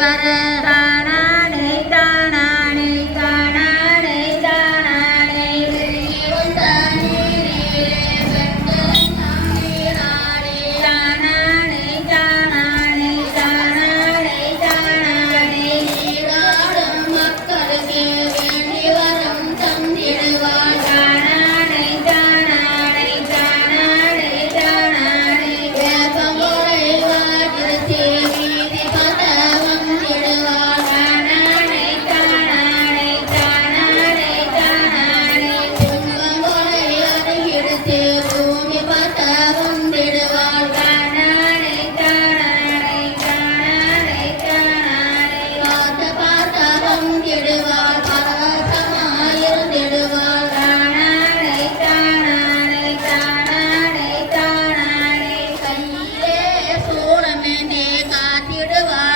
வர